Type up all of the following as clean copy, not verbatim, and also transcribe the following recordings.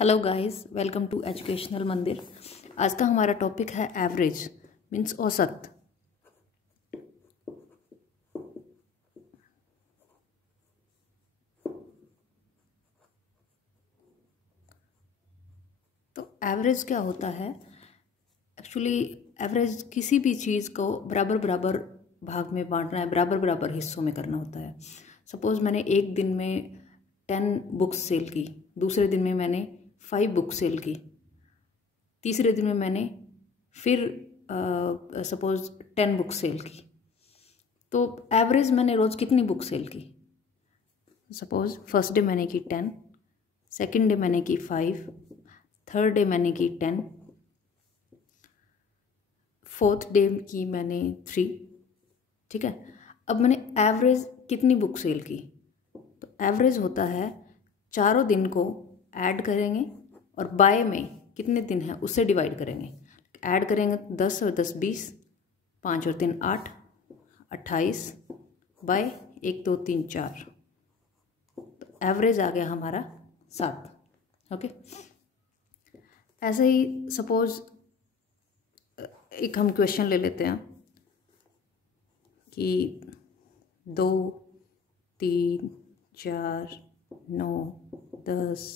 Hello guys, welcome to educational Mandir. आज का हमारा टॉपिक है एवरेज मीन्स औसत। तो एवरेज क्या होता है? एक्चुअली एवरेज किसी भी चीज़ को बराबर बराबर भाग में बांटना है, बराबर बराबर हिस्सों में करना होता है। सपोज़ मैंने एक दिन में 10 बुक्स सेल की, दूसरे दिन में मैंने 5 बुक सेल की, तीसरे दिन में मैंने फिर सपोज़ 10 बुक सेल की। तो एवरेज मैंने रोज़ कितनी बुक सेल की? सपोज़ फर्स्ट डे मैंने की 10, सेकंड डे मैंने की 5, थर्ड डे मैंने की 10, फोर्थ डे की मैंने 3। ठीक है, अब मैंने एवरेज कितनी बुक सेल की? तो एवरेज होता है चारों दिन को ऐड करेंगे और बाय में कितने दिन हैं उससे डिवाइड करेंगे। ऐड करेंगे 10 और 10 20, 5 और 3 8, 28 बाय 1 2 3 4। तो एवरेज आ गया हमारा 7। ओके, ऐसे ही सपोज एक हम क्वेश्चन ले लेते हैं कि 2 3 4 9 10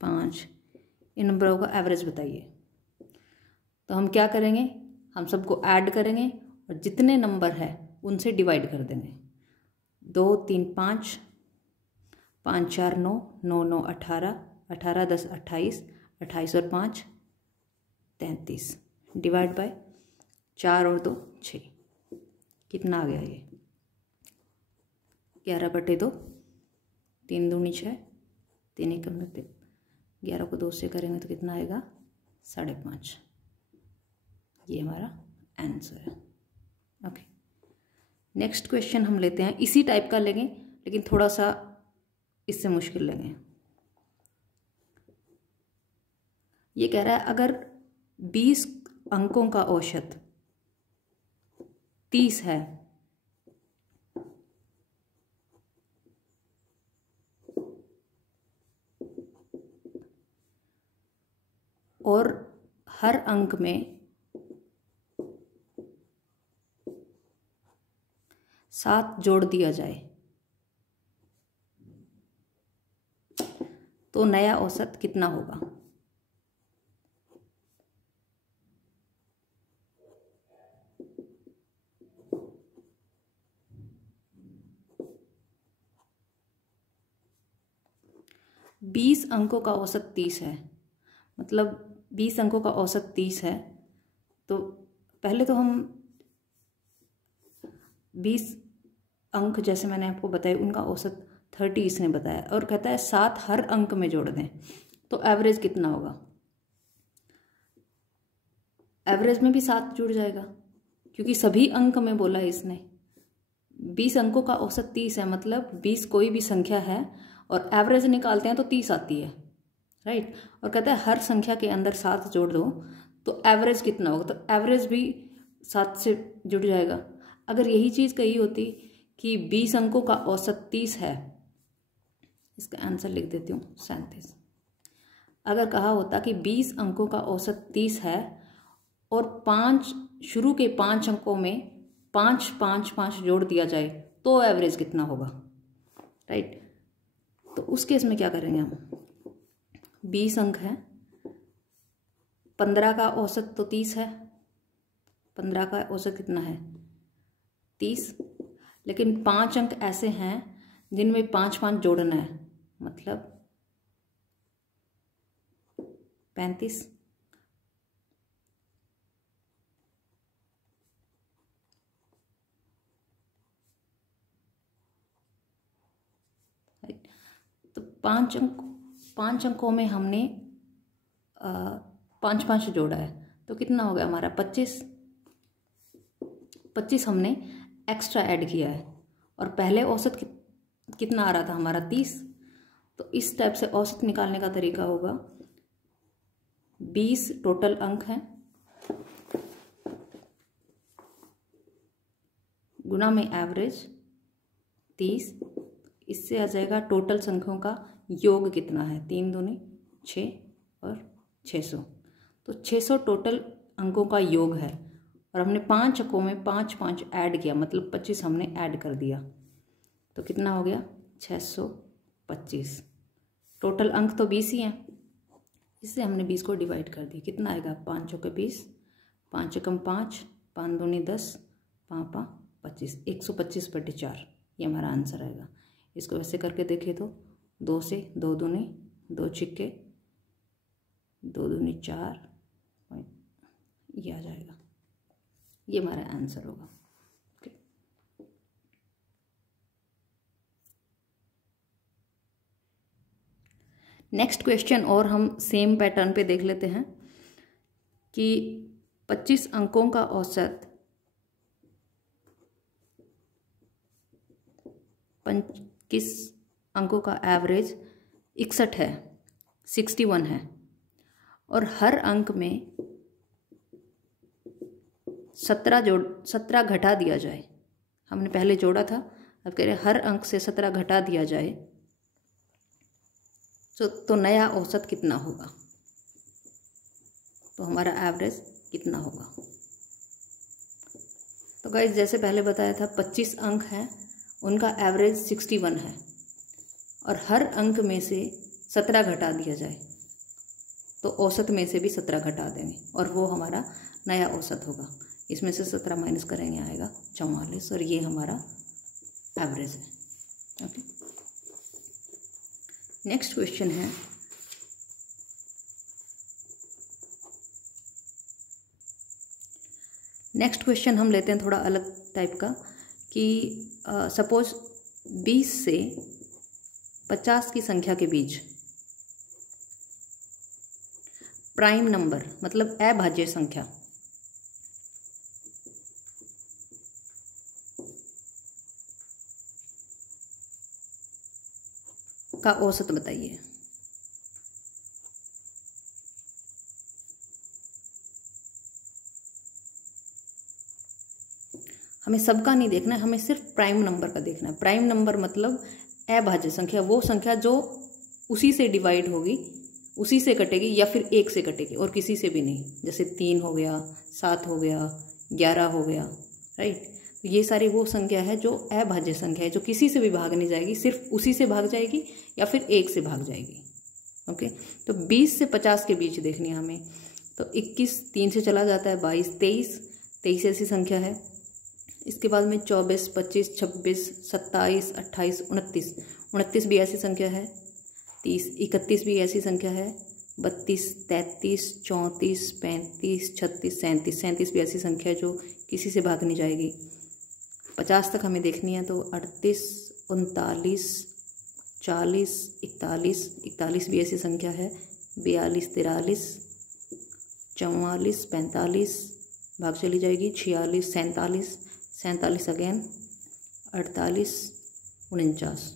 5 इन नंबरों का एवरेज बताइए। तो हम क्या करेंगे, हम सबको ऐड करेंगे और जितने नंबर है उनसे डिवाइड कर देंगे। 2 3 5, 5 4 9, 9 9 18, 18 10 28, 28 और 5 33, डिवाइड बाय 4 और 2 6। कितना आ गया ये? 11/2, 3 दूनी 6, 3 एकम में 3, 11 को 2 से करेंगे तो कितना आएगा? 5.5। ये हमारा आंसर है। ओके, नेक्स्ट क्वेश्चन हम लेते हैं, इसी टाइप का लेंगे लेकिन थोड़ा सा इससे मुश्किल लेंगे। ये कह रहा है अगर 20 अंकों का औसत 30 है और हर अंक में 7 जोड़ दिया जाए तो नया औसत कितना होगा? बीस अंकों का औसत 30 है, मतलब 20 अंकों का औसत 30 है। तो पहले तो हम 20 अंक जैसे मैंने आपको बताया उनका औसत 30 इसने बताया, और कहता है 7 हर अंक में जोड़ दें तो एवरेज कितना होगा? एवरेज में भी 7 जुड़ जाएगा क्योंकि सभी अंक में बोला है इसने। 20 अंकों का औसत 30 है, मतलब 20 कोई भी संख्या है और एवरेज निकालते हैं तो 30 आती है, राइट। और कहता है हर संख्या के अंदर 7 जोड़ दो तो एवरेज कितना होगा? तो एवरेज भी 7 से जुड़ जाएगा। अगर यही चीज़ कही होती कि 20 अंकों का औसत 30 है, इसका आंसर लिख देती हूँ 37। अगर कहा होता कि 20 अंकों का औसत 30 है और 5 शुरू के 5 अंकों में 5 5 5 जोड़ दिया जाए तो एवरेज कितना होगा, राइट। तो उस केस में क्या करेंगे हम? 20 अंक है, 15 का औसत तो 30 है, 15 का औसत कितना है? 30। लेकिन 5 अंक ऐसे हैं जिनमें 5 5 जोड़ना है, मतलब 35। तो 5 अंकों में हमने 5 5 जोड़ा है तो कितना हो गया हमारा? 25। 25 हमने एक्स्ट्रा ऐड किया है और पहले औसत कितना आ रहा था हमारा? 30। तो इस टाइप से औसत निकालने का तरीका होगा 20 टोटल अंक हैं गुना में एवरेज 30, इससे आ जाएगा टोटल संख्याओं का योग कितना है? 3 दूनी 6, और 600। तो 600 टोटल अंकों का योग है और हमने 5 अंकों में 5 5 ऐड किया, मतलब 25 हमने ऐड कर दिया। तो कितना हो गया? 625। टोटल अंक तो 20 ही हैं, इससे हमने 20 को डिवाइड कर दिया। कितना आएगा? 5 चौके 20, 5 एकम 5, 5 दूनी 10, 5 5 25, 125/4 ये हमारा आंसर आएगा। इसको वैसे करके देखें तो 2 से 2 दूनी 2 छिक्के 2 दूनी 4, ये आ जाएगा। ये हमारा आंसर होगा। नेक्स्ट क्वेश्चन और हम सेम पैटर्न पे देख लेते हैं कि 25 अंकों का औसत 25 अंकों का एवरेज 61 है, 61 है, और हर अंक में 17 घटा दिया जाए। हमने पहले जोड़ा था, अब कह रहे हर अंक से 17 घटा दिया जाए तो नया औसत कितना होगा, तो हमारा एवरेज कितना होगा। तो गाइस जैसे पहले बताया था 25 अंक हैं, उनका एवरेज 61 है और हर अंक में से 17 घटा दिया जाए तो औसत में से भी 17 घटा देंगे और वो हमारा नया औसत होगा। इसमें से 17 माइनस करेंगे आएगा 44 और ये हमारा एवरेज है। ओके, नेक्स्ट क्वेश्चन है नेक्स्ट क्वेश्चन हम लेते हैं थोड़ा अलग टाइप का कि सपोज 20 से 50 की संख्या के बीच प्राइम नंबर मतलब अभाज्य संख्या का औसत बताइए। हमें सबका नहीं देखना है, हमें सिर्फ प्राइम नंबर का देखना है। प्राइम नंबर मतलब अभाज्य संख्या, वो संख्या जो उसी से डिवाइड होगी, उसी से कटेगी या फिर 1 से कटेगी और किसी से भी नहीं। जैसे 3 हो गया, 7 हो गया, 11 हो गया, राइट। तो ये सारी वो संख्या है जो अभाज्य संख्या है, जो किसी से भी भाग नहीं जाएगी, सिर्फ उसी से भाग जाएगी या फिर 1 से भाग जाएगी। ओके, तो 20 से 50 के बीच देखनी है हमें। तो 21 3 से चला जाता है, 22 23 ऐसी संख्या है। इसके बाद में 24 25 26 27 28 29 भी ऐसी संख्या है। 30 31 भी ऐसी संख्या है। 32 33 34 35 36 37 भी ऐसी संख्या है जो किसी से भाग नहीं जाएगी। 50 तक हमें देखनी है, तो 38 39 40 41 भी ऐसी संख्या है। 42 43 44 45 भाग चली जाएगी। 46 47 अगेन 48 49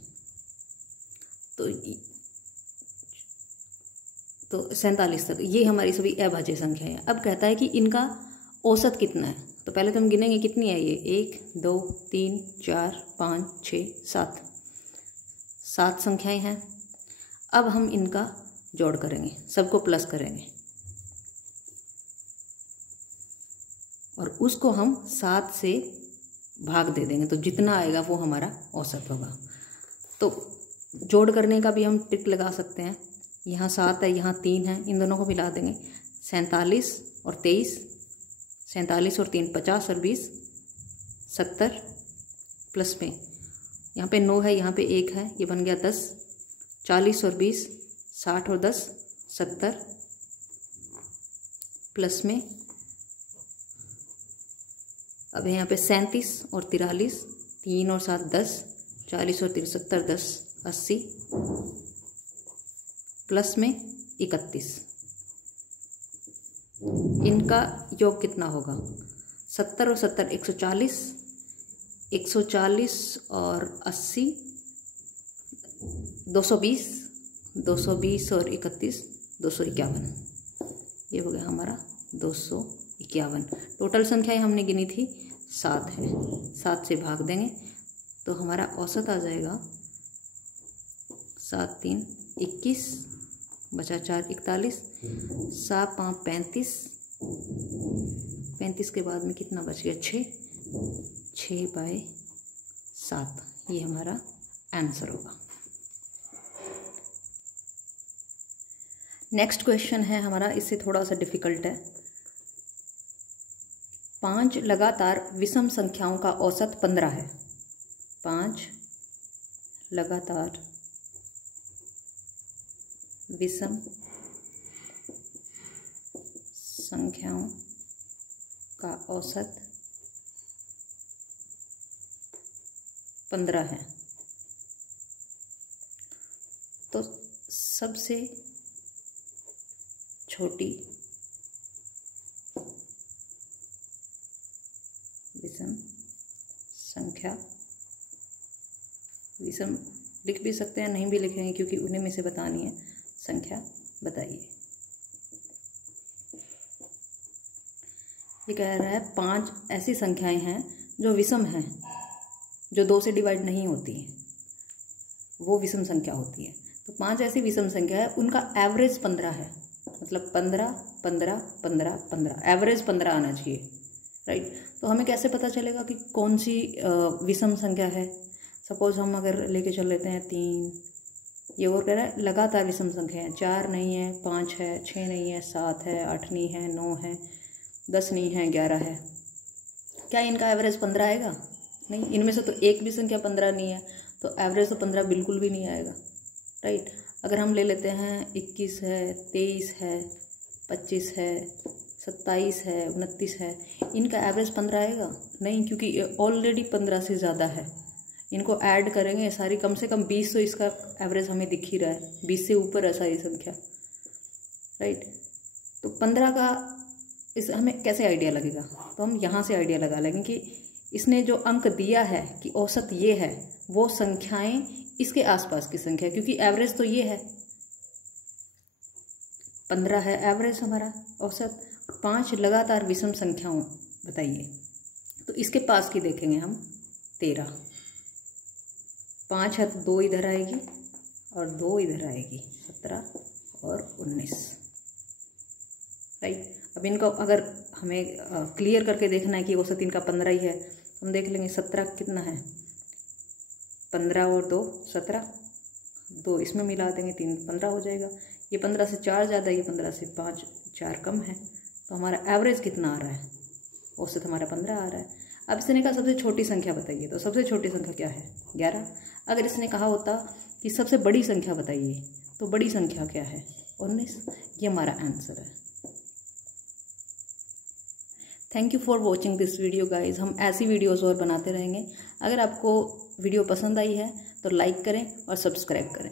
तो 47 तक ये हमारी सभी अभाज्य संख्या है। अब कहता है कि इनका औसत कितना है। तो पहले तो हम गिनेंगे कितनी है ये, 1 2 3 4 5 6 7 संख्याएं हैं। अब हम इनका जोड़ करेंगे, सबको प्लस करेंगे और उसको हम 7 से भाग दे देंगे, तो जितना आएगा वो हमारा औसत होगा। तो जोड़ करने का भी हम ट्रिक लगा सकते हैं। यहाँ 7 है, यहाँ 3 है, इन दोनों को मिला देंगे। 47 और 23, 47 और 3 50 और 20 70 प्लस में यहाँ पे 9 है, यहाँ पे 1 है, ये बन गया 10। 40 और 20 60 और 10 70 प्लस में अब यहाँ पे 37 और 43 3 और 7 10 40 और 3 70 10 80 प्लस में 31। इनका योग कितना होगा? 70 और 70 140, 140 और 80 220, 220 और 31 251। ये हो गया हमारा 251। टोटल संख्याएं हमने गिनी थी 7 है, 7 से भाग देंगे तो हमारा औसत आ जाएगा 7 3 21 बचा 4 41, 7 5 35, 35 के बाद में कितना बच गया 6/7। ये हमारा आंसर होगा। नेक्स्ट क्वेश्चन है हमारा, इससे थोड़ा सा डिफिकल्ट है। 5 लगातार विषम संख्याओं का औसत 15 है। 5 लगातार विषम संख्याओं का औसत 15 है। तो सबसे छोटी विषम संख्या, विषम लिख भी सकते हैं, नहीं भी लिखेंगे क्योंकि उन्हीं में से बतानी है, संख्या बताइए। ये कह रहा है 5 ऐसी संख्याएं हैं जो विषम हैं, जो 2 से डिवाइड नहीं होती हैं, वो विषम संख्या होती है। तो 5 ऐसी विषम संख्या है, उनका एवरेज 15 है, मतलब 15 15 15 15, एवरेज 15 आना चाहिए, राइट। तो हमें कैसे पता चलेगा कि कौन सी विषम संख्या है? सपोज हम अगर लेके चल लेते हैं 3, ये और कह रहा है लगातार विषम संख्या है, 4 नहीं है, 5 है, 6 नहीं है, 7 है, 8 नहीं है, 9 है, 10 नहीं है, 11 है। क्या इनका एवरेज 15 आएगा? नहीं, इनमें से तो एक भी संख्या 15 नहीं है, तो एवरेज तो 15 बिल्कुल भी नहीं आएगा, राइट। अगर हम ले लेते हैं 21 है, 23 है, 25 है, 27 है, 29 है, इनका एवरेज 15 आएगा? नहीं, क्योंकि ऑलरेडी 15 से ज़्यादा है। इनको ऐड करेंगे सारी, कम से कम 20 तो इसका एवरेज हमें दिख ही रहा है, 20 से ऊपर है सारी संख्या, राइट। तो 15 का इस हमें कैसे आइडिया लगेगा? तो हम यहाँ से आइडिया लगा लेंगे कि इसने जो अंक दिया है कि औसत ये है, वो संख्याएं इसके आसपास की संख्या, क्योंकि एवरेज तो ये है, 15 है एवरेज हमारा औसत। 5 लगातार विषम संख्याओं बताइए, तो इसके पास की देखेंगे हम 13, 5 है तो 2 इधर आएगी और 2 इधर आएगी, 17 और 19, राइट। अब इनको अगर हमें क्लियर करके देखना है कि औसत इनका 15 ही है, तो हम देख लेंगे 17 कितना है, 15 और 2 17, 2 इसमें मिला देंगे, 3 15 हो जाएगा। ये 15 से 4 ज़्यादा है, ये 15 से 5 4 कम है, तो हमारा एवरेज कितना आ रहा है? औसत हमारा 15 आ रहा है। अब इसने कहा सबसे छोटी संख्या बताइए, तो सबसे छोटी संख्या क्या है? 11। अगर इसने कहा होता कि सबसे बड़ी संख्या बताइए, तो बड़ी संख्या क्या है? 19। ये हमारा आंसर है। Thank you for watching this video guys. हम ऐसी वीडियोज़ और बनाते रहेंगे। अगर आपको वीडियो पसंद आई है तो लाइक करें और सब्सक्राइब करें।